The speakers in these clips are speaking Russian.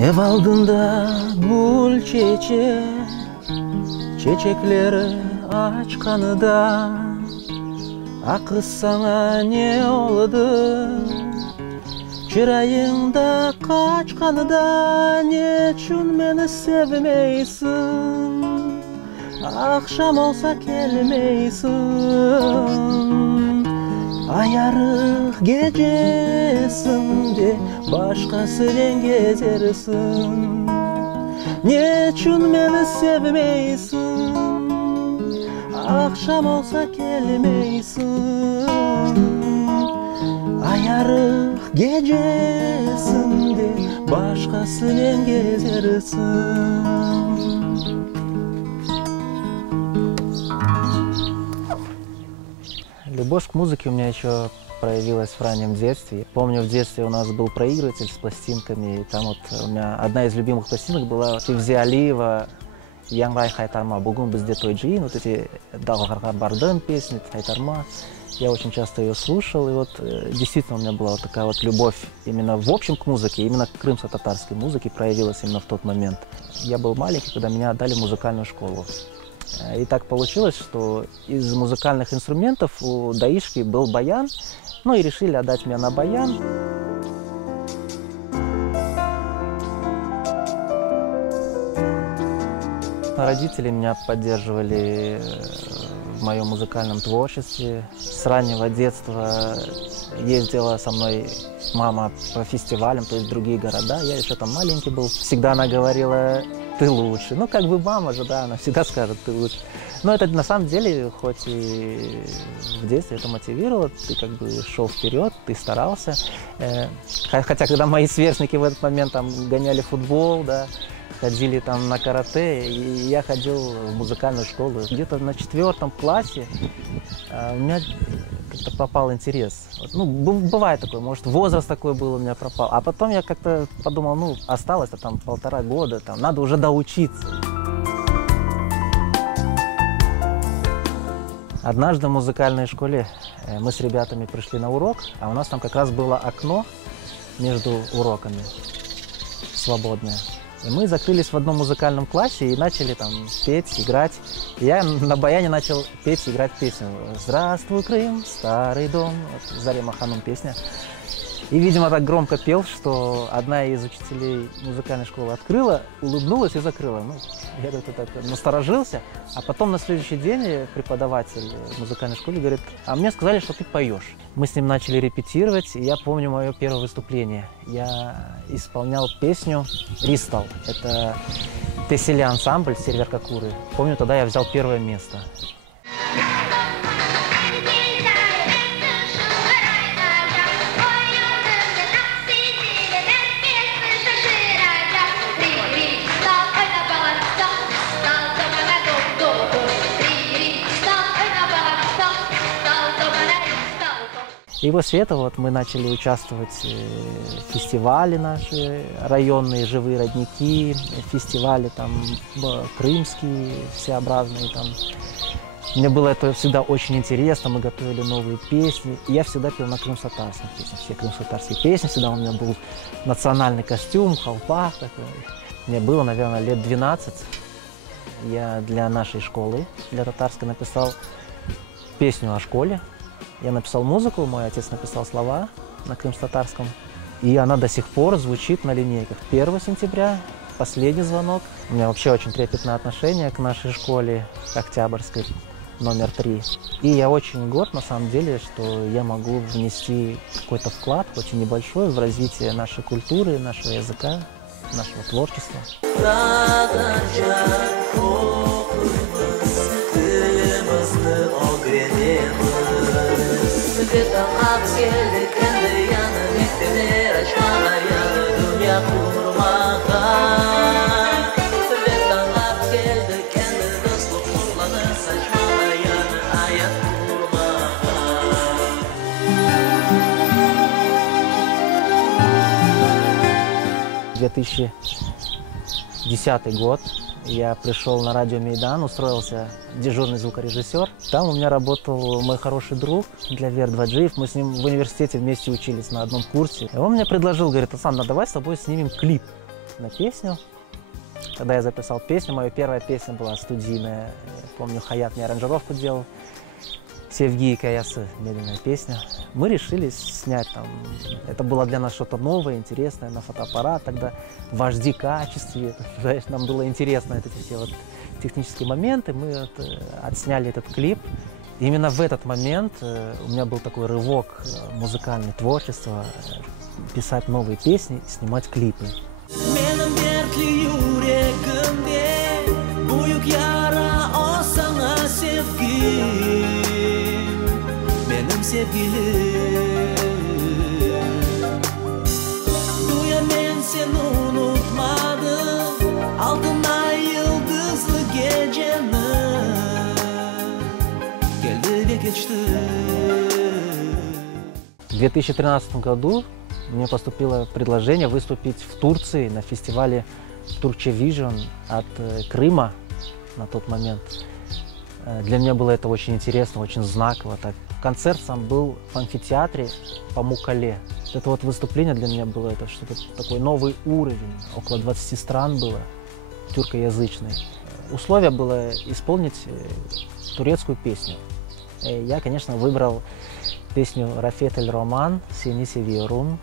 Ev aldında gül çiçek, çiçekleri açkanıda. Akız sana ne oldu? Çırayında kaçkanıda, neçün beni sevmeysin? Akşam olsa gelmeysin. Ayarık gecesinde başkasıyla gezersin. Neçün beni sevmeysin? Akşam olsa gelmeysin. Ayarık gecesinde başkasıyla gezersin. Любовь к музыке у меня еще проявилась в раннем детстве. Помню, в детстве у нас был проигрыватель с пластинками. И там вот у меня одна из любимых пластинок была Февзи Алиева «Яңғай Хайтарма». «Бүгін бізде той жиын». Вот эти «Далғарға бардым» песни, Хайтарма. Я очень часто ее слушал. И вот действительно у меня была вот такая вот любовь именно в общем к музыке, именно к крымско-татарской музыке проявилась именно в тот момент. Я был маленький, когда меня отдали в музыкальную школу. И так получилось, что из музыкальных инструментов у даишки был баян, ну и решили отдать меня на баян. Родители меня поддерживали в моем музыкальном творчестве. С раннего детства ездила со мной мама по фестивалям, то есть в другие города. Я еще там маленький был. Всегда она говорила: ты лучше. Ну, как бы мама же, да, она всегда скажет, ты лучше. Но это на самом деле, хоть и в детстве это мотивировало, ты как бы шел вперед, ты старался. Хотя, когда мои сверстники в этот момент там гоняли футбол, да, ходили там на карате, и я ходил в музыкальную школу. Где-то на 4-м классе у меня как-то пропал интерес. Ну, бывает такое, может, возраст такой был у меня пропал. А потом я как-то подумал, ну, осталось-то там 1,5 года, там, надо уже доучиться. Однажды в музыкальной школе мы с ребятами пришли на урок, а у нас там как раз было окно между уроками свободное. И мы закрылись в одном музыкальном классе и начали там петь, играть. И я на баяне начал петь и играть песню «Здравствуй, Крым, старый дом». Вот, Зарема Ханум песня. И, видимо, так громко пел, что одна из учителей музыкальной школы открыла, улыбнулась и закрыла. Ну, я как-то так насторожился. А потом на следующий день преподаватель в музыкальной школе говорит: а мне сказали, что ты поешь. Мы с ним начали репетировать, и я помню мое первое выступление. Я исполнял песню «Ристал». Это Тесели ансамбль «Север Кокуры». Помню, тогда я взял первое место. И после этого вот мы начали участвовать в фестивале наши районные, живые родники, фестивали там крымские, всеобразные там. Мне было это всегда очень интересно, мы готовили новые песни. И я всегда пел на крымско-татарских песнях, все крымско-татарские песни. Всегда у меня был национальный костюм, халпах такой. Мне было, наверное, лет 12. Я для нашей школы, для татарской, написал песню о школе. Я написал музыку, мой отец написал слова на крымско-татарском. И она до сих пор звучит на линейках. 1 сентября, последний звонок. У меня вообще очень трепетное отношение к нашей школе, Октябрьской, номер 3. И я очень горд, на самом деле, что я могу внести какой-то вклад, хоть и небольшой, в развитие нашей культуры, нашего языка, нашего творчества. В 2010 год я пришел на радио Мейдан, устроился дежурный звукорежиссер. Там у меня работал мой хороший друг Глявер Дваджиев. Мы с ним в университете вместе учились на одном курсе. И он мне предложил, говорит: Асан, давай с тобой снимем клип. на песню. Когда я записал песню, моя первая песня была студийная. Я помню, Хаят мне аранжировку делал. Севги Каясы, медленная песня. Мы решили снять там. Это было для нас что-то новое, интересное, на фотоаппарат. Тогда в HD-качестве. Нам было интересно эти все вот технические моменты. Мы отсняли этот клип. И именно в этот момент у меня был такой рывок музыкальное творчество, писать новые песни, снимать клипы. В 2013 году мне поступило предложение выступить в Турции на фестивале Turkey Vision от Крыма на тот момент. Для меня было это очень интересно, очень знаково. Концерт сам был в амфитеатре Памуккале. Это вот выступление для меня было это что-то такой новый уровень. Около 20 стран было, тюркоязычный. Условие было исполнить турецкую песню. Я, конечно, выбрал песню Рафет эль-Роман «Seni seviyorum».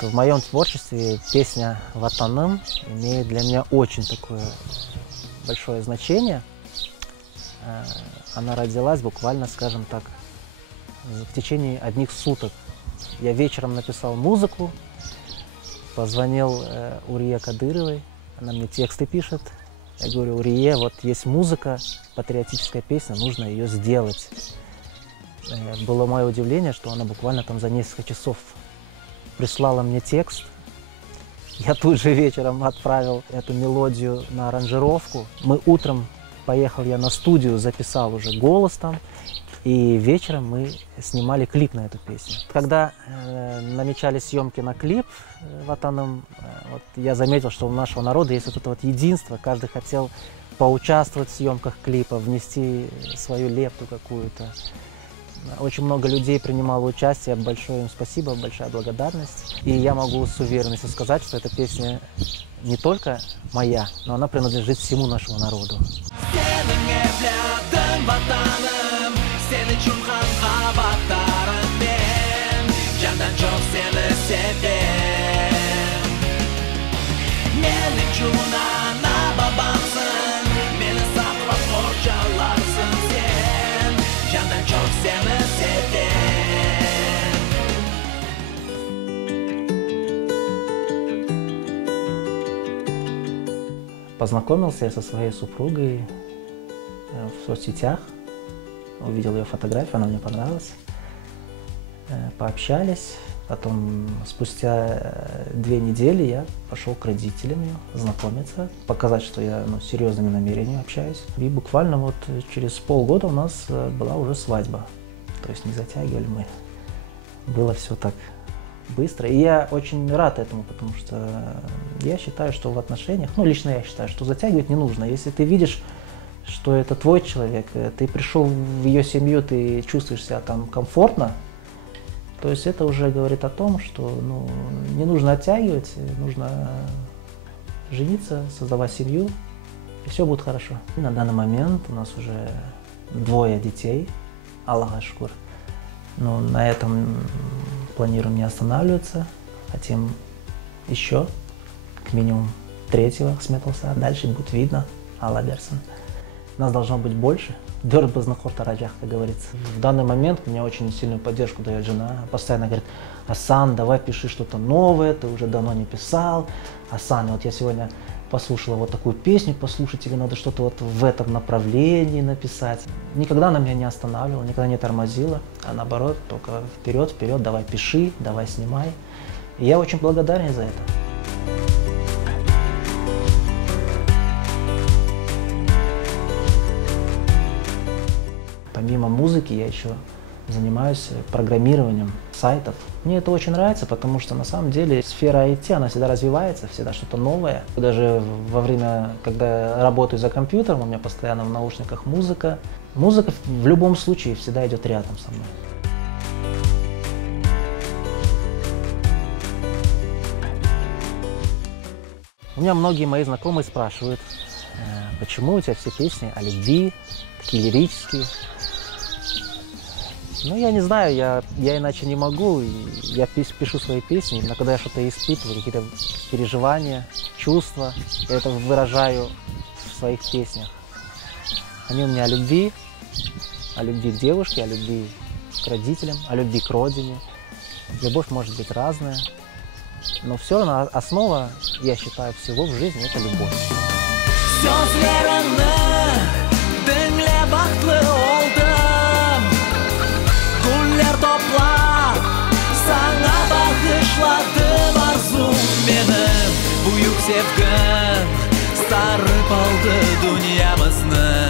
В моем творчестве песня «Ватаным» имеет для меня очень такое большое значение. Она родилась буквально, скажем так, в течение одних суток. Я вечером написал музыку, позвонил Урие Кадыровой, она мне тексты пишет. Я говорю: Урие, вот есть музыка, патриотическая песня, нужно ее сделать. Было мое удивление, что она буквально там за несколько часов прислала мне текст. Я тут же вечером отправил эту мелодию на аранжировку. Мы утром поехал я на студию, записал уже голос там. И вечером мы снимали клип на эту песню. Когда намечались съемки на клип «Ватаным», вот я заметил, что у нашего народа есть вот это вот единство. Каждый хотел поучаствовать в съемках клипа, внести свою лепту какую-то. Очень много людей принимало участие. Большое им спасибо, большая благодарность. И я могу с уверенностью сказать, что эта песня не только моя, но она принадлежит всему нашему народу. Познакомился я со своей супругой в соцсетях, увидел ее фотографию, она мне понравилась, пообщались, потом спустя 2 недели я пошел к родителям ее знакомиться, показать, что я с серьезными намерениями общаюсь. И буквально вот через полгода у нас была уже свадьба, то есть не затягивали мы, было все так быстро. И я очень рад этому, потому что я считаю, что в отношениях, лично я считаю, что затягивать не нужно. Если ты видишь, что это твой человек, ты пришел в ее семью, ты чувствуешь себя там комфортно, то есть это уже говорит о том, что не нужно оттягивать, нужно жениться, создавать семью, и все будет хорошо. И на данный момент у нас уже 2 детей, Аллах шукур. Но на этом планируем не останавливаться, хотим еще, как минимум 3-го сметался, дальше будет видно, Алла берсин. Нас должно быть больше, дёрт базнахор тараджах, как говорится. В данный момент мне очень сильную поддержку дает жена, постоянно говорит: Асан, давай пиши что-то новое, ты уже давно не писал. Асан, вот я сегодня послушала вот такую песню, послушай, тебе надо что-то вот в этом направлении написать. Никогда она меня не останавливала, никогда не тормозила, а наоборот, только вперед, вперед, давай пиши, давай снимай. И я очень благодарен за это. Помимо музыки я еще занимаюсь программированием сайтов. Мне это очень нравится, потому что на самом деле сфера IT, она всегда развивается, всегда что-то новое. Даже во время, когда я работаю за компьютером, у меня постоянно в наушниках музыка. Музыка в любом случае всегда идет рядом со мной. У меня многие мои знакомые спрашивают, почему у тебя все песни о любви, такие лирические. Ну, я не знаю, я иначе не могу. Я пишу свои песни, но когда я что-то испытываю, какие-то переживания, чувства, я это выражаю в своих песнях. Они у меня о любви к девушке, о любви к родителям, о любви к родине. Любовь может быть разная, но все равно основа, я считаю, всего в жизни – это любовь. Sevgim sarıp aldı dünyamızı.